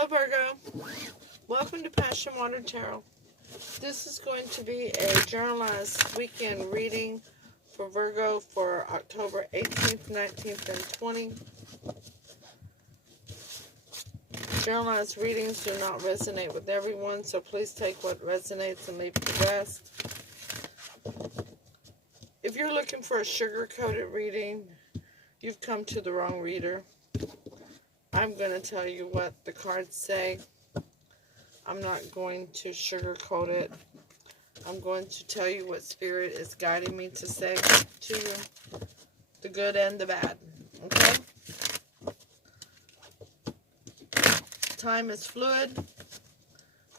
Hello Virgo, welcome to Passion Water Tarot. This is going to be a journalized weekend reading for Virgo for October 18th, 19th, and 20th. Journalized readings do not resonate with everyone, so please take what resonates and leave the rest. If you're looking for a sugar-coated reading, you've come to the wrong reader. I'm going to tell you what the cards say. I'm not going to sugarcoat it. I'm going to tell you what Spirit is guiding me to say to you. The good and the bad. Okay? Time is fluid.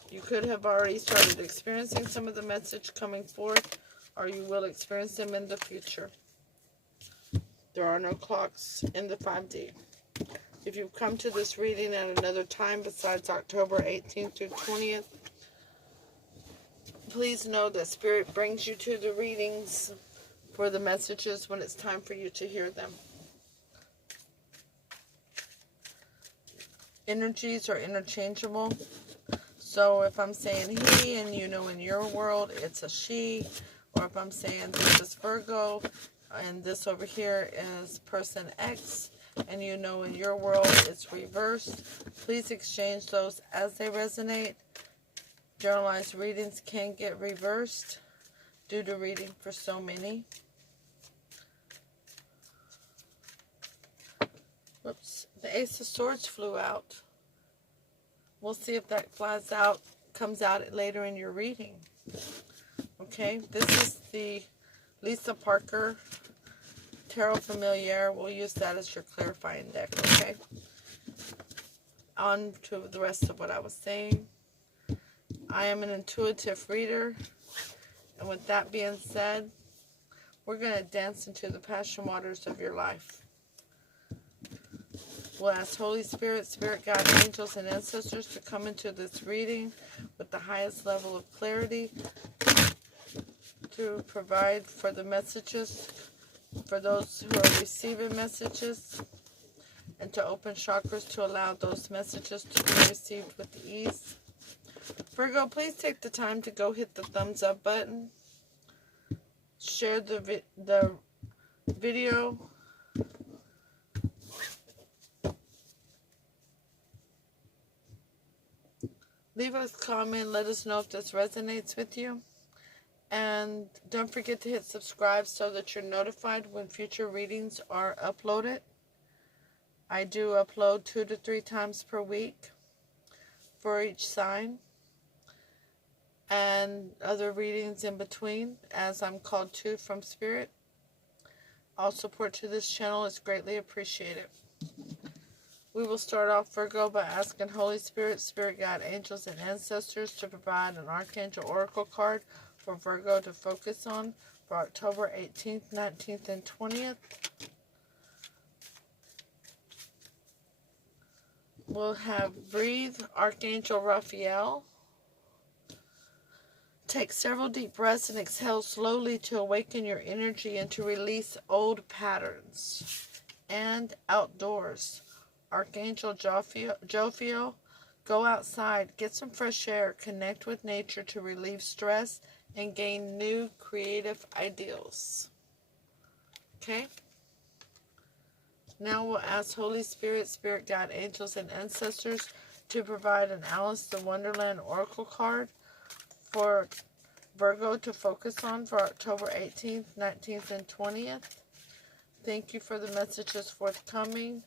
You could have already started experiencing some of the message coming forth, or you will experience them in the future. There are no clocks in the 5D. If you've come to this reading at another time besides October 18th through 20th, please know that Spirit brings you to the readings for the messages when it's time for you to hear them. Energies are interchangeable. So if I'm saying he and you know in your world it's a she, or if I'm saying this is Virgo and this over here is person X, and you know in your world it's reversed, please exchange those as they resonate. Journalized readings can get reversed due to reading for so many. Whoops, the Ace of Swords flew out. We'll see if that comes out later in your reading. Okay, this is the Lisa Parker Tarot Familiar. We'll use that as your clarifying deck, okay? On to the rest of what I was saying. I am an intuitive reader. And with that being said, we're going to dance into the passion waters of your life. We'll ask Holy Spirit, Spirit Guide, Angels, and Ancestors to come into this reading with the highest level of clarity to provide for the messages for those who are receiving messages, and to open chakras to allow those messages to be received with ease. Virgo, please take the time to go hit the thumbs up button. Share the video. Leave us a comment. Let us know if this resonates with you. And don't forget to hit subscribe so that you're notified when future readings are uploaded. I do upload 2 to 3 times per week for each sign, and other readings in between as I'm called to from Spirit. All support to this channel is greatly appreciated. We will start off, Virgo, by asking Holy Spirit, Spirit Guide, Angels, and Ancestors to provide an Archangel Oracle card for Virgo to focus on for October 18th, 19th, and 20th. We'll have Breathe, Archangel Raphael. Take several deep breaths and exhale slowly to awaken your energy and to release old patterns. And Outdoors, Archangel Jophiel. Go outside, get some fresh air, connect with nature to relieve stress and gain new creative ideals. Okay? Now we'll ask Holy Spirit, Spirit Guide, Angels, and Ancestors to provide an Alice in Wonderland Oracle card for Virgo to focus on for October 18th, 19th, and 20th. Thank you for the messages forthcoming.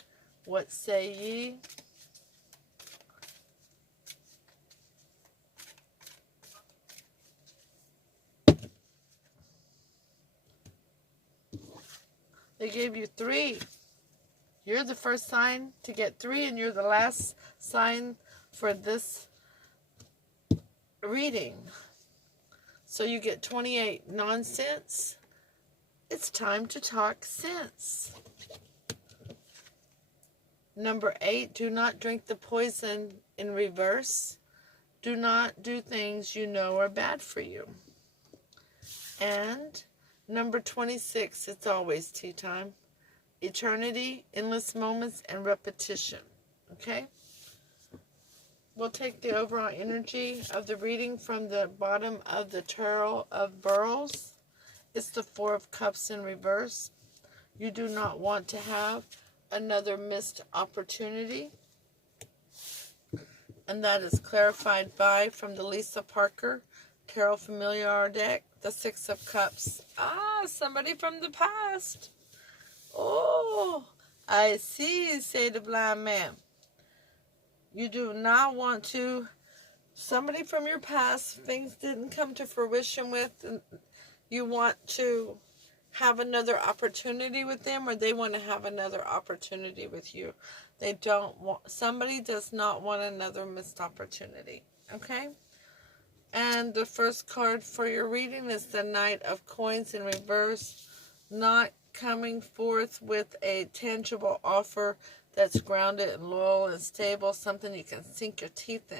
What say ye? They gave you 3. You're the first sign to get 3, and you're the last sign for this reading. So you get 28. Nonsense. It's time to talk sense. Number 8, do not drink the poison in reverse. Do not do things you know are bad for you. And number 26, it's always tea time. Eternity, endless moments, and repetition. Okay? We'll take the overall energy of the reading from the bottom of the Tarot of Burrows. It's the Four of Cups in reverse. You do not want to have another missed opportunity. And that is clarified by, from the Lisa Parker Tarot Familiar deck, the Six of Cups. Ah, somebody from the past. Oh, I see, say the blind man. You do not want to, somebody from your past, things didn't come to fruition with, and you want to have another opportunity with them, or they want to have another opportunity with you. They don't want, somebody does not want another missed opportunity. Okay? And the first card for your reading is the Knight of Coins in reverse. Not coming forth with a tangible offer that's grounded and loyal and stable, something you can sink your teeth in.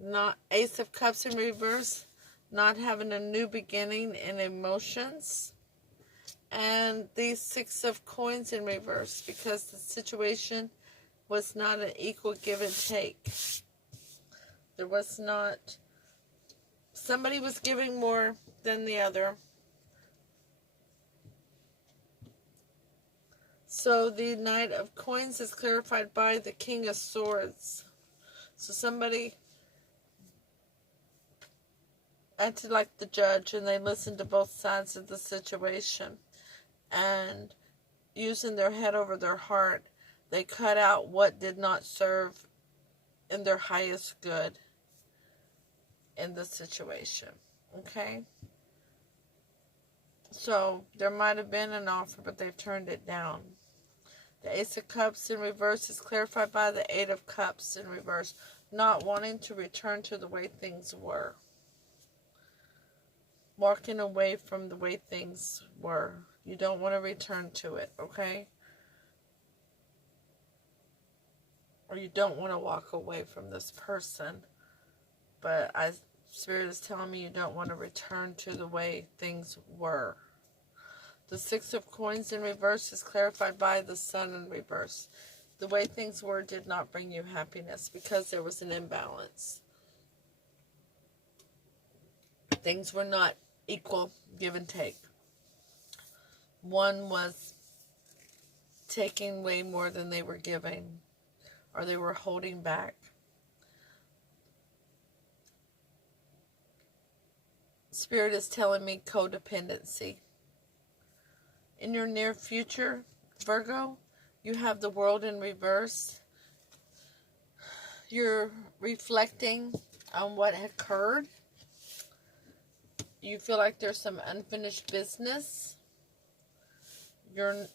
Not Ace of Cups in reverse, not having a new beginning in emotions. And the Six of Coins in reverse, because the situation was not an equal give and take. There was not, somebody was giving more than the other. So the Knight of Coins is clarified by the King of Swords. So somebody acted like the judge, and they listened to both sides of the situation. And using their head over their heart, they cut out what did not serve in their highest good in the situation. Okay? So there might have been an offer, but they've turned it down. The Ace of Cups in reverse is clarified by the Eight of Cups in reverse. Not wanting to return to the way things were. Walking away from the way things were. You don't want to return to it, okay? Or you don't want to walk away from this person. But Spirit is telling me you don't want to return to the way things were. The Six of Coins in reverse is clarified by the Sun in reverse. The way things were did not bring you happiness because there was an imbalance. Things were not equal give and take. One was taking way more than they were giving, or they were holding back. Spirit is telling me codependency. In your near future, Virgo, you have the World in reverse. You're reflecting on what occurred. You feel like there's some unfinished business. You're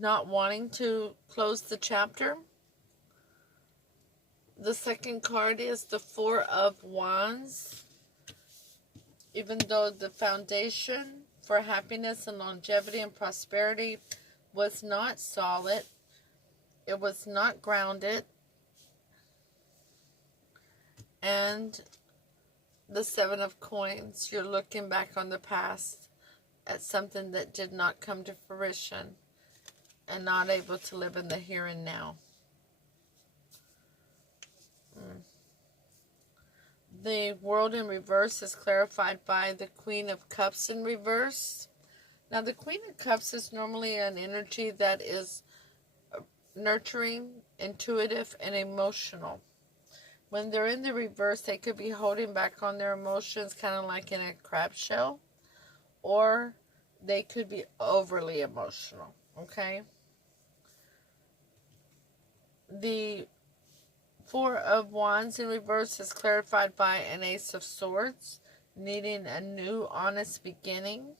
not wanting to close the chapter. The second card is the Four of Wands. Even though the foundation for happiness and longevity and prosperity was not solid, it was not grounded, and the Seven of Coins, you're looking back on the past at something that did not come to fruition and not able to live in the here and now. The World in reverse is clarified by the Queen of Cups in reverse. Now, the Queen of Cups is normally an energy that is nurturing, intuitive, and emotional. When they're in the reverse, they could be holding back on their emotions, kind of like in a crab shell, or they could be overly emotional, okay? The Four of Wands in reverse is clarified by an Ace of Swords, needing a new, honest beginning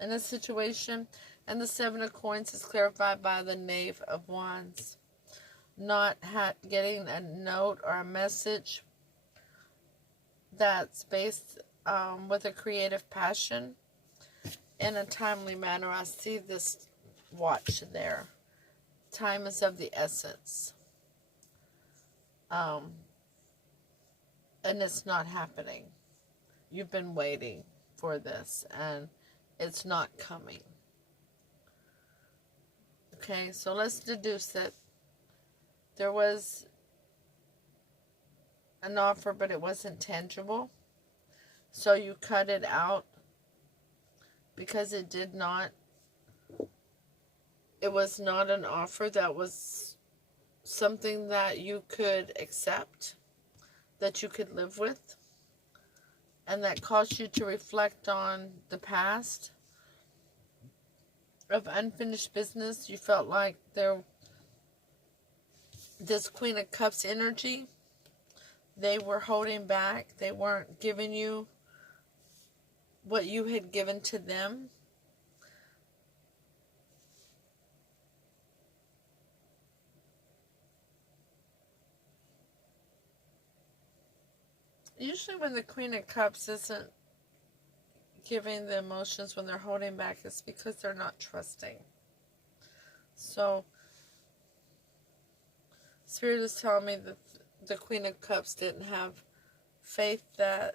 in a situation. And the Seven of Coins is clarified by the Knave of Wands. Not getting a note or a message that's based with a creative passion in a timely manner. I see this watch there. Time is of the essence. And it's not happening. You've been waiting for this, and it's not coming. Okay, so let's deduce it. There was an offer, but it wasn't tangible. So you cut it out because it was not an offer that was something that you could accept, that you could live with, and that caused you to reflect on the past of unfinished business. You felt like this Queen of Cups energy, they were holding back. They weren't giving you what you had given to them. Usually when the Queen of Cups isn't giving the emotions, when they're holding back, it's because they're not trusting. So Spirit is telling me that the Queen of Cups didn't have faith that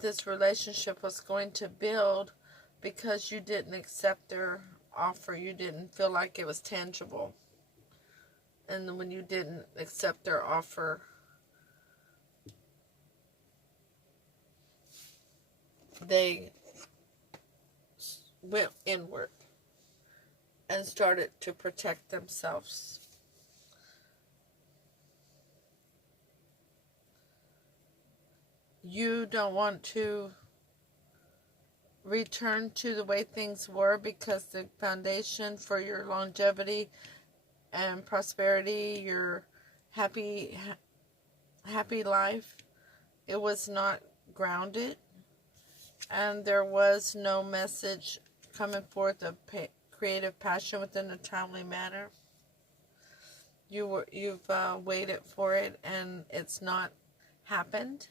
this relationship was going to build, because you didn't accept their offer. You didn't feel like it was tangible. And when you didn't accept their offer, they went inward and started to protect themselves. You don't want to return to the way things were, because the foundation for your longevity and prosperity, your happy life, it was not grounded, and there was no message coming forth of creative passion within a timely manner. You've waited for it, and it's not happened.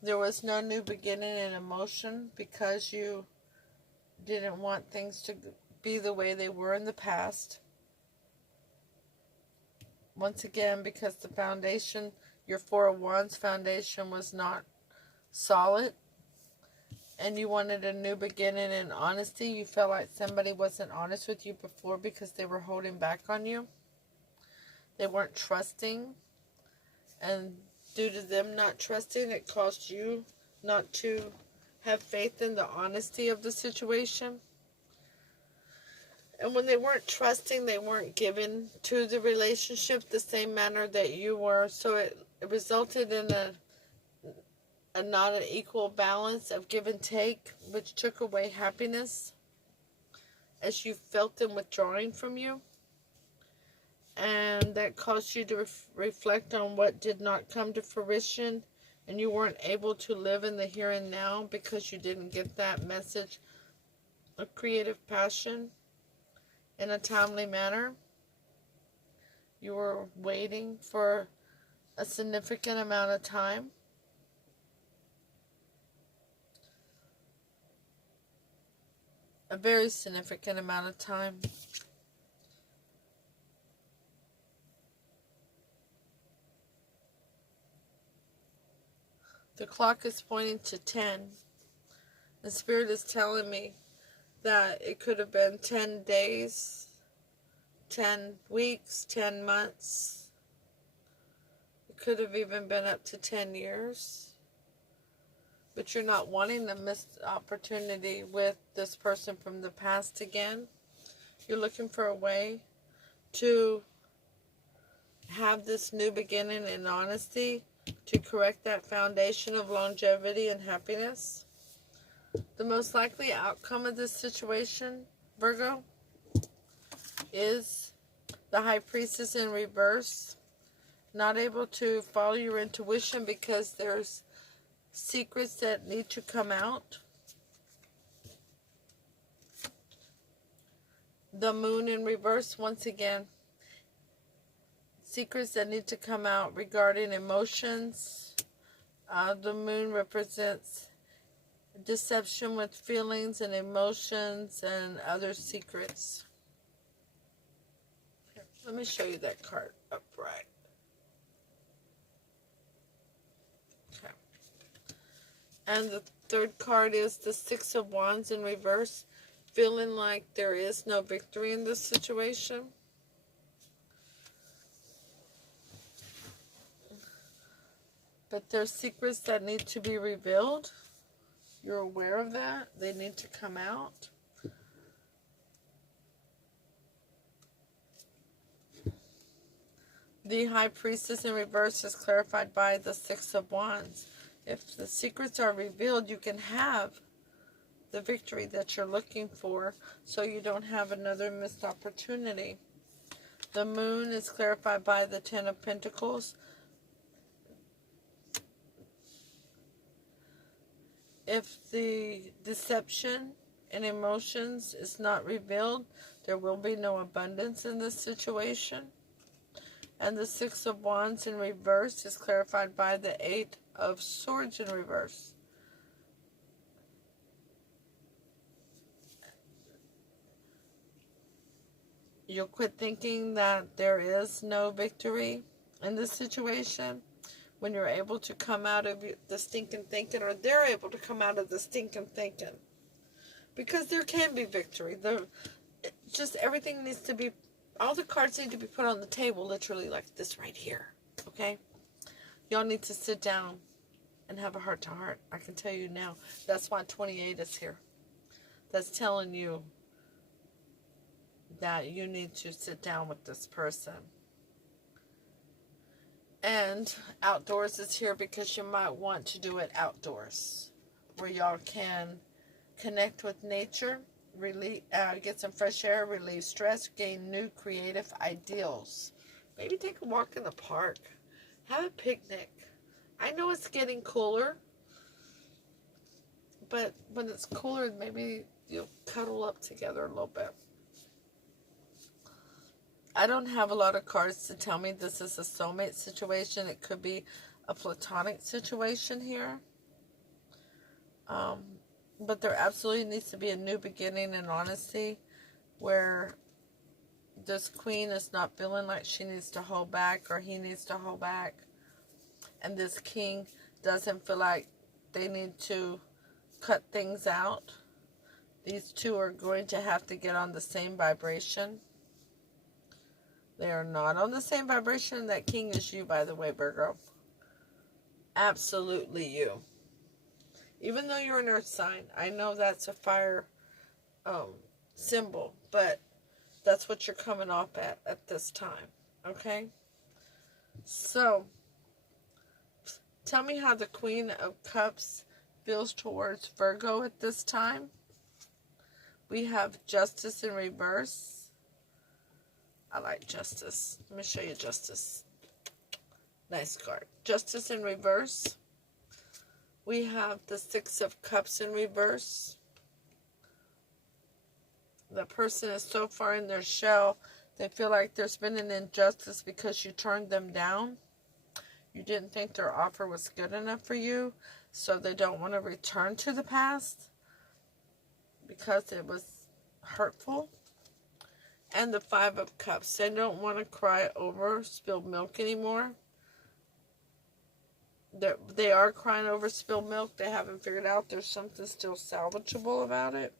There was no new beginning in emotion, because you didn't want things to be the way they were in the past. Once again, because the foundation, your Four of Wands foundation, was not solid, and you wanted a new beginning in honesty. You felt like somebody wasn't honest with you before because they were holding back on you. They weren't trusting, and due to them not trusting, it caused you not to have faith in the honesty of the situation. And when they weren't trusting, they weren't giving to the relationship the same manner that you were. So it resulted in a not an equal balance of give and take, which took away happiness as you felt them withdrawing from you. And that caused you to reflect on what did not come to fruition, and you weren't able to live in the here and now because you didn't get that message of creative passion in a timely manner. You were waiting for a significant amount of time. A very significant amount of time. The clock is pointing to 10. The Spirit is telling me that it could have been 10 days, 10 weeks, 10 months. It could have even been up to 10 years. But you're not wanting to miss the opportunity with this person from the past again. You're looking for a way to have this new beginning in honesty, to correct that foundation of longevity and happiness. The most likely outcome of this situation, Virgo, is the High Priestess in reverse. Not able to follow your intuition because there's secrets that need to come out. The Moon in reverse, once again. Secrets that need to come out regarding emotions. The Moon represents deception with feelings and emotions and other secrets. Here, let me show you that card upright. Okay. And third card is the Six of Wands in reverse, feeling like there is no victory in this situation. But there's secrets that need to be revealed. You're aware of that. They need to come out. The High Priestess in reverse is clarified by the Six of Wands. If the secrets are revealed, you can have the victory that you're looking for, so you don't have another missed opportunity. The Moon is clarified by the Ten of Pentacles. If the deception and emotions is not revealed, there will be no abundance in this situation. And the Six of Wands in reverse is clarified by the Eight of Swords in reverse. You'll quit thinking that there is no victory in this situation when you're able to come out of the stinking thinking, or they're able to come out of the stinking thinking. Because there can be victory. Just everything needs to be, all the cards need to be put on the table, literally like this right here. Okay? Y'all need to sit down and have a heart-to-heart. I can tell you now. That's why 28 is here. That's telling you that you need to sit down with this person. And outdoors is here because you might want to do it outdoors, where y'all can connect with nature, get some fresh air, relieve stress, gain new creative ideals. Maybe take a walk in the park. Have a picnic. I know it's getting cooler, but when it's cooler, maybe you'll cuddle up together a little bit. I don't have a lot of cards to tell me this is a soulmate situation. It could be a platonic situation here. But there absolutely needs to be a new beginning and honesty, where this queen is not feeling like she needs to hold back or he needs to hold back. And this king doesn't feel like they need to cut things out. These two are going to have to get on the same vibration. They are not on the same vibration. That king is you, by the way, Virgo. Absolutely you. Even though you're an earth sign, I know that's a fire symbol, but that's what you're coming off at this time, okay? So, tell me how the Queen of Cups feels towards Virgo at this time. We have Justice in reverse. I like Justice. Let me show you Justice. Nice card. Justice in reverse. We have the Six of Cups in reverse. The person is so far in their shell, they feel like there's been an injustice because you turned them down. You didn't think their offer was good enough for you, so they don't want to return to the past because it was hurtful. And the Five of Cups. They don't want to cry over spilled milk anymore. They are crying over spilled milk. They haven't figured out there's something still salvageable about it.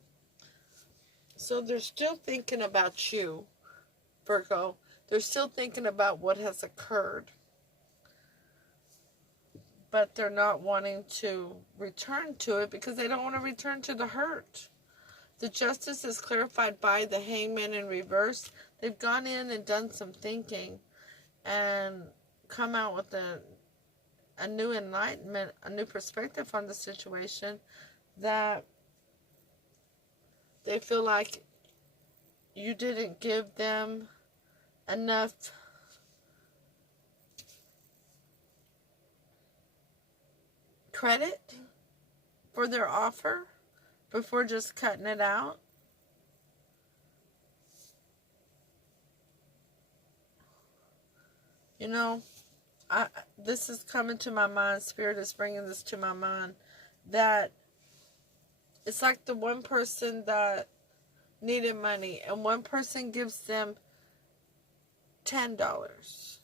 So they're still thinking about you, Virgo. They're still thinking about what has occurred. But they're not wanting to return to it because they don't want to return to the hurt. The Justice is clarified by the Hangman in reverse. They've gone in and done some thinking and come out with a new enlightenment, a new perspective on the situation, that they feel like you didn't give them enough credit for their offer before just cutting it out. You know, this is coming to my mind. Spirit is bringing this to my mind. That it's like the one person that needed money and one person gives them $10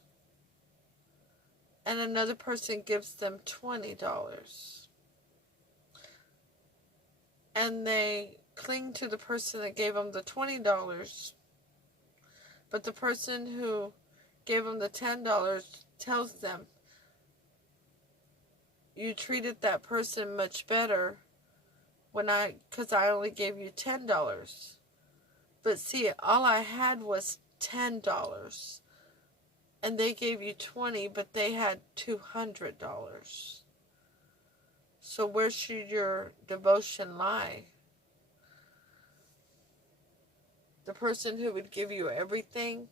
and another person gives them $20. and they cling to the person that gave them the $20, but the person who gave them the $10 tells them, you treated that person much better because I only gave you $10. But see, all I had was $10, and they gave you $20, but they had $200. So where should your devotion lie? The person who would give you everything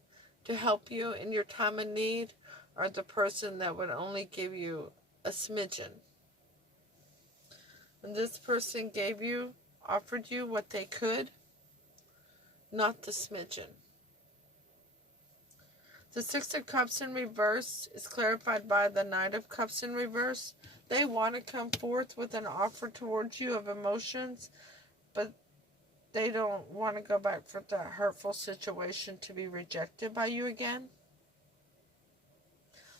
to help you in your time of need, or the person that would only give you a smidgen? And this person offered you what they could, not the smidgen. The Six of Cups in reverse is clarified by the Knight of Cups in reverse. They want to come forth with an offer towards you of emotions, but they don't want to go back for that hurtful situation to be rejected by you again.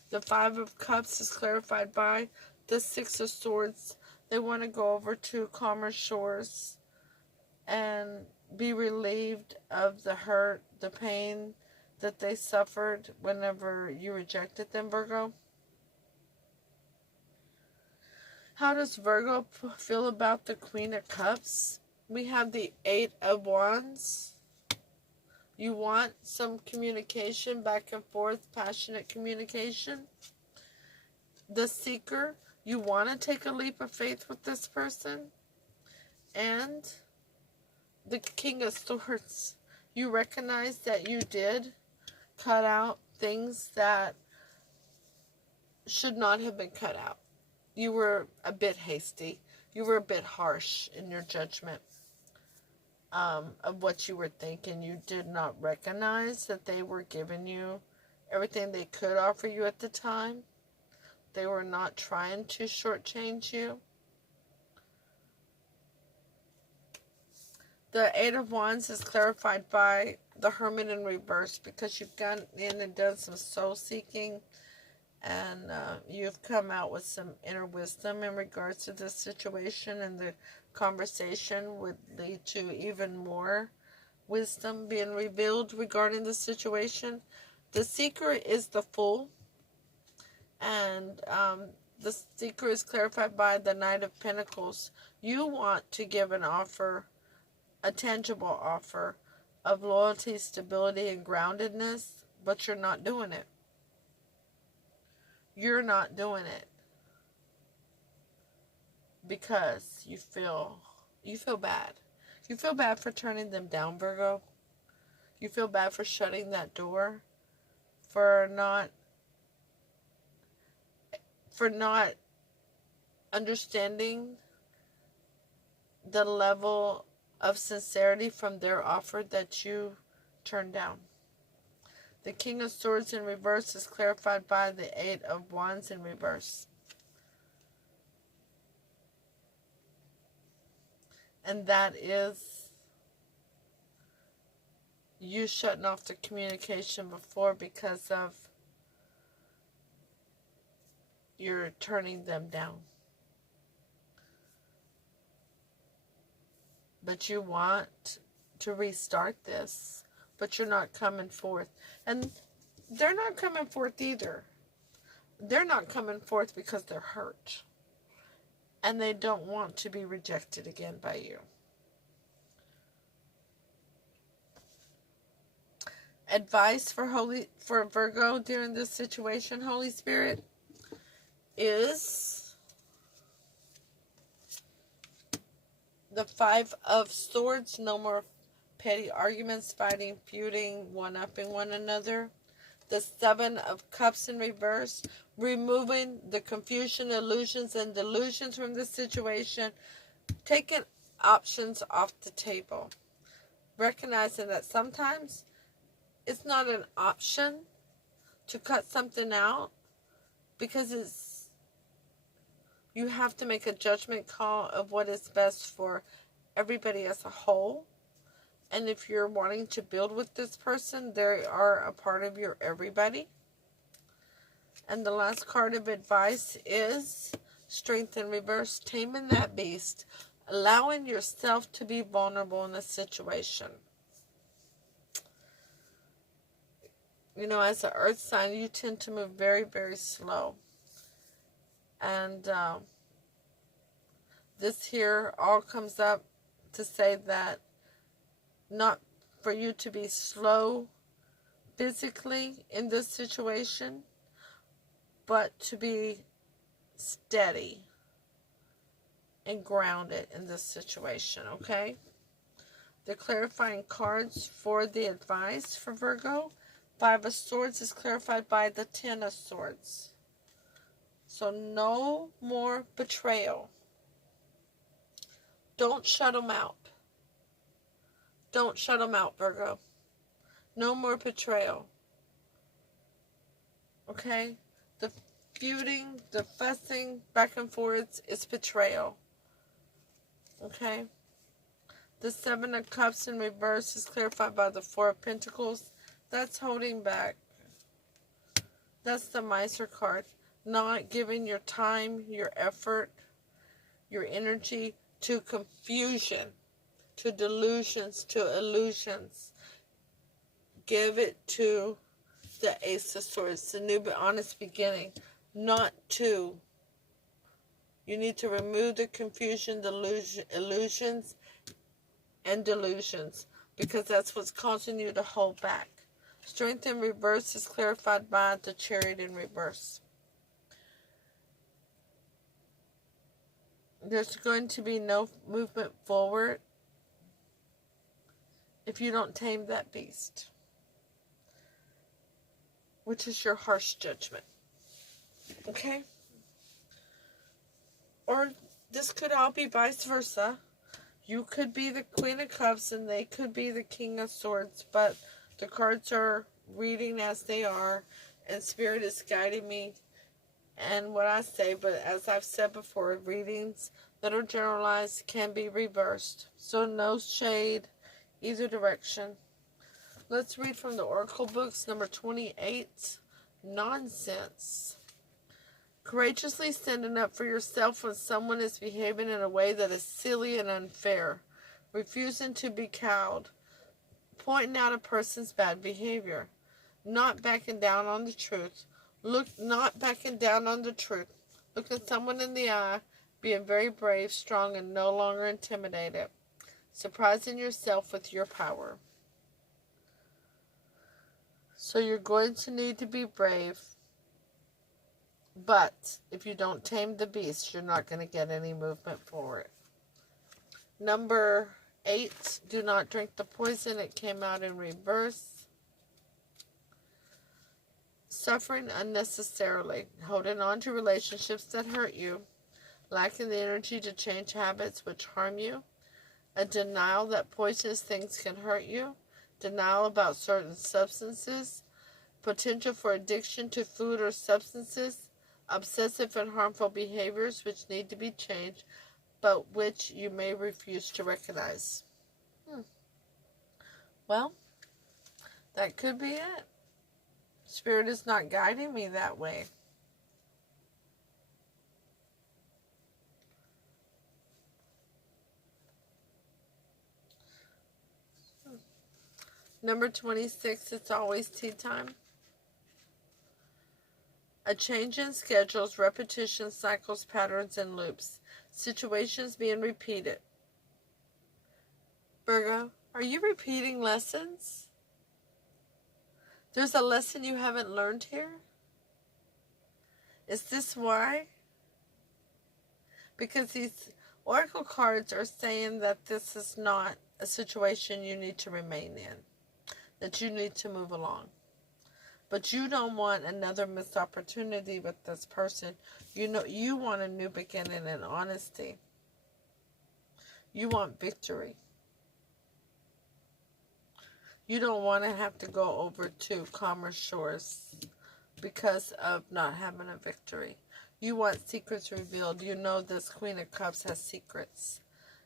The Five of Cups is clarified by the Six of Swords. They want to go over to calmer shores and be relieved of the hurt, the pain that they suffered whenever you rejected them, Virgo. How does Virgo feel about the Queen of Cups? We have the Eight of Wands. You want some communication, back and forth, passionate communication. The Seeker. You want to take a leap of faith with this person. And the King of Swords. You recognize that you did cut out things that should not have been cut out. You were a bit hasty. You were a bit harsh in your judgment of what you were thinking. You did not recognize that they were giving you everything they could offer you at the time. They were not trying to shortchange you. The Eight of Wands is clarified by the Hermit in reverse, because you've gone in and done some soul seeking, and you've come out with some inner wisdom in regards to this situation, and the conversation would lead to even more wisdom being revealed regarding the situation. The Seeker is the Fool, and the Seeker is clarified by the Knight of Pentacles. You want to give an offer, a tangible offer of loyalty, stability, and groundedness, but you're not doing it. You're not doing it because you feel bad. You feel bad for turning them down, Virgo. You feel bad for shutting that door, for not understanding the level of sincerity from their offer that you turned down. The King of Swords in reverse is clarified by the Eight of Wands in reverse. And that is you shutting off the communication before because of you're turning them down. But you want to restart this, but you're not coming forth. And they're not coming forth either. They're not coming forth because they're hurt. And they don't want to be rejected again by you. Advice for Virgo during this situation, Holy Spirit, is the Five of Swords. No more petty arguments, fighting, feuding, one-upping one another. The Seven of Cups in reverse, removing the confusion, illusions, and delusions from the situation, taking options off the table, recognizing that sometimes it's not an option to cut something out because you have to make a judgment call of what is best for everybody as a whole. And if you're wanting to build with this person, they are a part of your everybody. And the last card of advice is Strength in reverse, taming that beast. allowing yourself to be vulnerable in a situation. You know, as an earth sign, you tend to move very, very slow. And this here all comes up to say that not for you to be slow physically in this situation, but to be steady and grounded in this situation, okay? The clarifying cards for the advice for Virgo, Five of Swords is clarified by the Ten of Swords. So no more betrayal. Don't shut them out. Don't shut them out, Virgo. No more betrayal. Okay? The feuding, the fussing back and forth is betrayal. Okay? The Seven of Cups in reverse is clarified by the Four of Pentacles. That's holding back. That's the Miser card. Not giving your time, your effort, your energy to confusion, to delusions, to illusions. Give it to the Ace of Swords, the new but honest beginning. Not to. You need to remove the confusion, illusions, and delusions, because that's what's causing you to hold back. Strength in reverse is clarified by the Chariot in reverse. There's going to be no movement forward if you don't tame that beast, which is your harsh judgment. Okay? Or this could all be vice versa. You could be the Queen of Cups and they could be the King of Swords, but the cards are reading as they are, and Spirit is guiding me and what I say. But as I've said before, readings that are generalized can be reversed. So no shade either direction. Let's read from the Oracle books, number 28, Nonsense. Courageously standing up for yourself when someone is behaving in a way that is silly and unfair. Refusing to be cowed. Pointing out a person's bad behavior. Not backing down on the truth. Not backing down on the truth. Looking someone in the eye. Being very brave, strong, and no longer intimidated. Surprising yourself with your power. So you're going to need to be brave. But if you don't tame the beast, you're not going to get any movement forward. Number 8, do not drink the poison. It came out in reverse. Suffering unnecessarily. Holding on to relationships that hurt you. Lacking the energy to change habits which harm you. A denial that poisonous things can hurt you. Denial about certain substances. Potential for addiction to food or substances. Obsessive and harmful behaviors which need to be changed, but which you may refuse to recognize. Well, that could be it. Spirit is not guiding me that way. Number 26, it's always tea time. A change in schedules, repetition, cycles, patterns, and loops. Situations being repeated. Virgo, are you repeating lessons? There's a lesson you haven't learned here? Is this why? Because these oracle cards are saying that this is not a situation you need to remain in. That you need to move along. But you don't want another missed opportunity with this person. You know, you want a new beginning and honesty. You want victory. You don't want to have to go over to calmer shores because of not having a victory. You want secrets revealed. You know this Queen of Cups has secrets.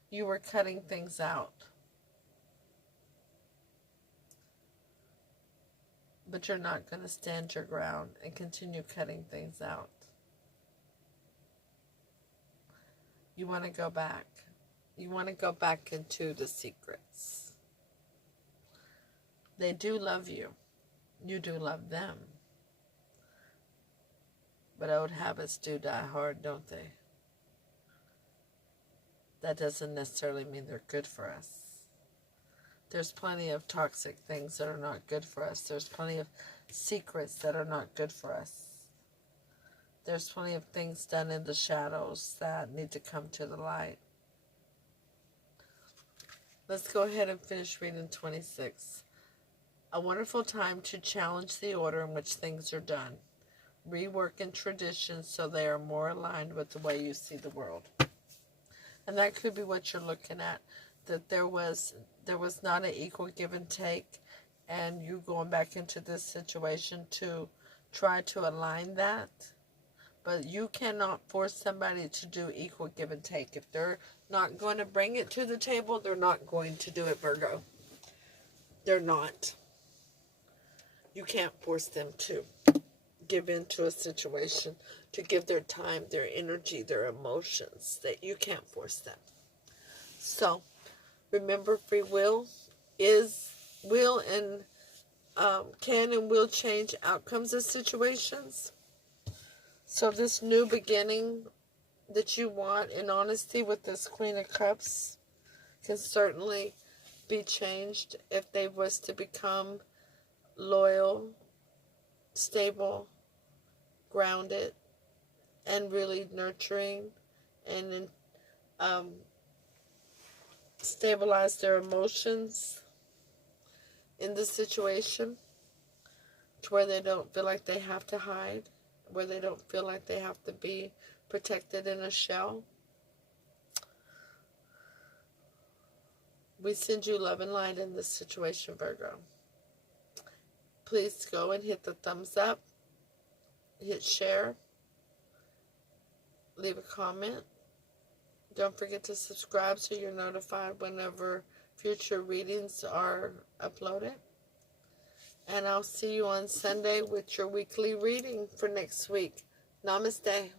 You were cutting things out. But you're not going to stand your ground and continue cutting things out. You want to go back. You want to go back into the secrets. They do love you. You do love them. But old habits do die hard, don't they? That doesn't necessarily mean they're good for us. There's plenty of toxic things that are not good for us. There's plenty of secrets that are not good for us. There's plenty of things done in the shadows that need to come to the light. Let's go ahead and finish reading 26. A wonderful time to challenge the order in which things are done. Reworking traditions so they are more aligned with the way you see the world. And that could be what you're looking at. That there was not an equal give and take, and you going back into this situation to try to align that. But you cannot force somebody to do equal give and take. If they're not going to bring it to the table, they're not going to do it, Virgo. They're not. You can't force them to give into a situation, to give their time, their energy, their emotions. That you can't force them. So, remember, free will and can and will change outcomes of situations. So this new beginning that you want in honesty with this Queen of Cups can certainly be changed if they was to become loyal, stable, grounded, and really nurturing, and stabilize their emotions in this situation to where they don't feel like they have to hide, where they don't feel like they have to be protected in a shell. We send you love and light in this situation, Virgo. Please go and hit the thumbs up, hit share, leave a comment. Don't forget to subscribe so you're notified whenever future readings are uploaded. And I'll see you on Sunday with your weekly reading for next week. Namaste.